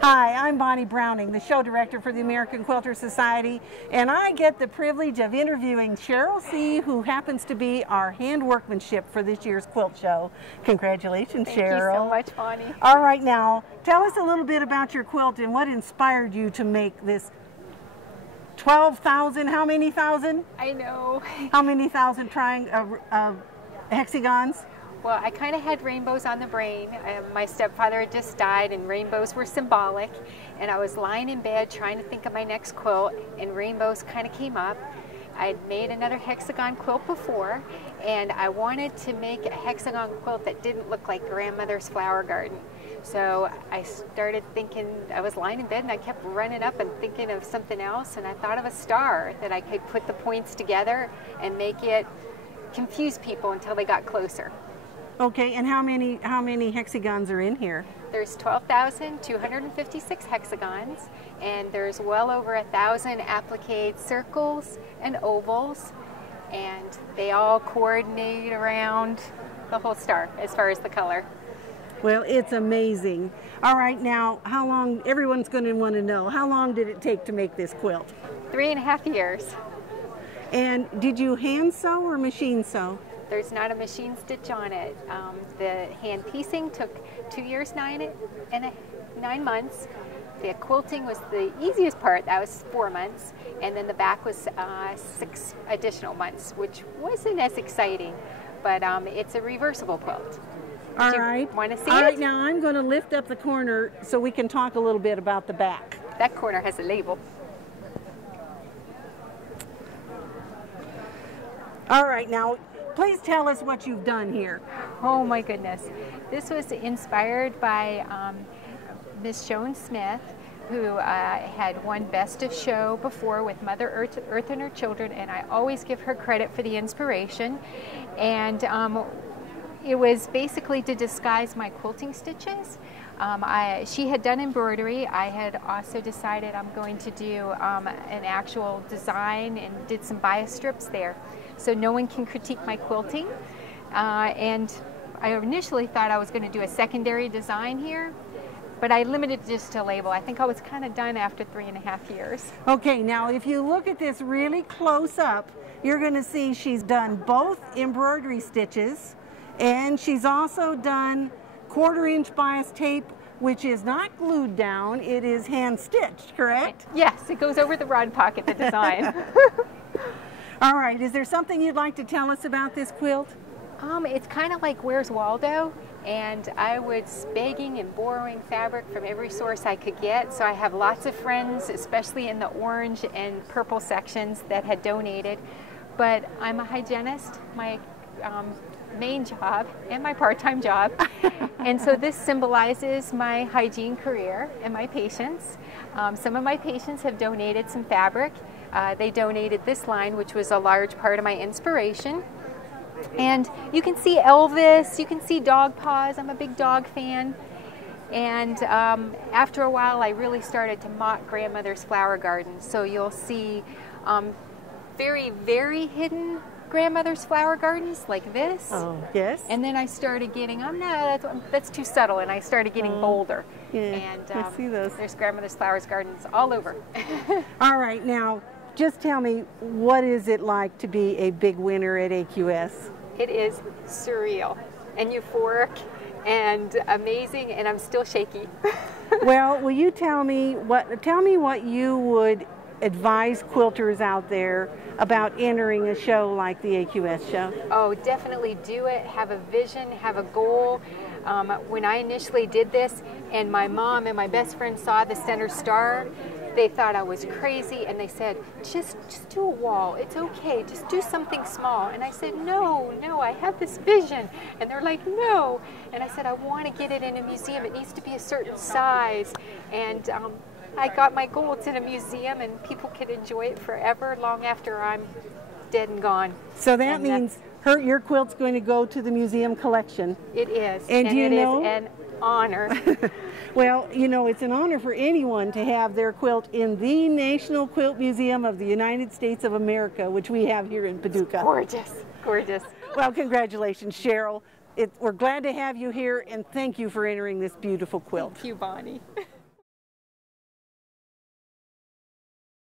Hi, I'm Bonnie Browning, the show director for the American Quilter Society, and I get the privilege of interviewing Cheryl See, who happens to be our hand workmanship for this year's quilt show. Congratulations, Cheryl. Thank you so much, Bonnie. All right, now, tell us a little bit about your quilt and what inspired you to make this 12,000, how many thousand? I know. How many thousand hexagons? Well, I kind of had rainbows on the brain. My stepfather had just died and rainbows were symbolic, and I was lying in bed trying to think of my next quilt, and rainbows kind of came up. I'd made another hexagon quilt before, and I wanted to make a hexagon quilt that didn't look like grandmother's flower garden. So I started thinking, I was lying in bed and I kept running up and thinking of something else, and I thought of a star that I could put the points together and make it confuse people until they got closer. Okay, and how many hexagons are in here? There's 12,256 hexagons, and there's well over 1,000 applique circles and ovals, and they all coordinate around the whole star as far as the color. Well, it's amazing. All right, now, how long, everyone's going to want to know, how long did it take to make this quilt? 3.5 years. And did you hand sew or machine sew? There's not a machine stitch on it. The hand piecing took 2 years, 9 months. The quilting was the easiest part, that was 4 months. And then the back was 6 additional months, which wasn't as exciting, but it's a reversible quilt. All right. Want to see it? All right, now I'm going to lift up the corner so we can talk a little bit about the back. That corner has a label. All right, now please tell us what you've done here. Oh my goodness. This was inspired by Miss Joan Smith, who had won Best of Show before with Mother Earth and Her Children, and I always give her credit for the inspiration. And it was basically to disguise my quilting stitches. She had done embroidery. I had also decided I'm going to do an actual design and did some bias strips there, so no one can critique my quilting. And I initially thought I was going to do a secondary design here, but I limited it just to a label. I think I was kind of done after 3.5 years. Okay, now if you look at this really close up, you're going to see she's done both embroidery stitches, and she's also done 1/4-inch bias tape, which is not glued down, it is hand stitched, correct? Yes, it goes over the rod pocket, the design. All right, is there something you'd like to tell us about this quilt? It's kind of like Where's Waldo, and I was begging and borrowing fabric from every source I could get, so I have lots of friends, especially in the orange and purple sections, that had donated. But I'm a hygienist, my main job and my part-time job, and so this symbolizes my hygiene career and my patients. Some of my patients have donated some fabric. They donated this line, which was a large part of my inspiration. And you can see Elvis, you can see dog paws. I'm a big dog fan. And after a while, I really started to mock grandmother's flower garden. So you'll see very, very hidden grandmother's flower gardens like this. Oh, yes. And then I started getting, that's too subtle, and I started getting bolder. Yeah, and I see those. There's grandmother's flowers gardens all over. All right, now just tell me, what is it like to be a big winner at AQS? It is surreal and euphoric and amazing, and I'm still shaky. Well, will you tell me what you would advise quilters out there about entering a show like the AQS show? Oh, definitely do it. Have a vision, have a goal. When I initially did this and my mom and my best friend saw the center star, they thought I was crazy, and they said, just do a wall, it's okay, just do something small. And I said, no, I have this vision. And they're like, no. And I said, I want to get it in a museum, it needs to be a certain size. And I got my goal, it's in a museum, and people can enjoy it forever, long after I'm dead and gone. So that means your quilt's going to go to the museum collection. It is, and it is an honor. Well, you know, it's an honor for anyone to have their quilt in the National Quilt Museum of the United States of America, which we have here in Paducah. It's gorgeous, gorgeous. Well, congratulations, Cheryl. We're glad to have you here, and thank you for entering this beautiful quilt. Thank you, Bonnie.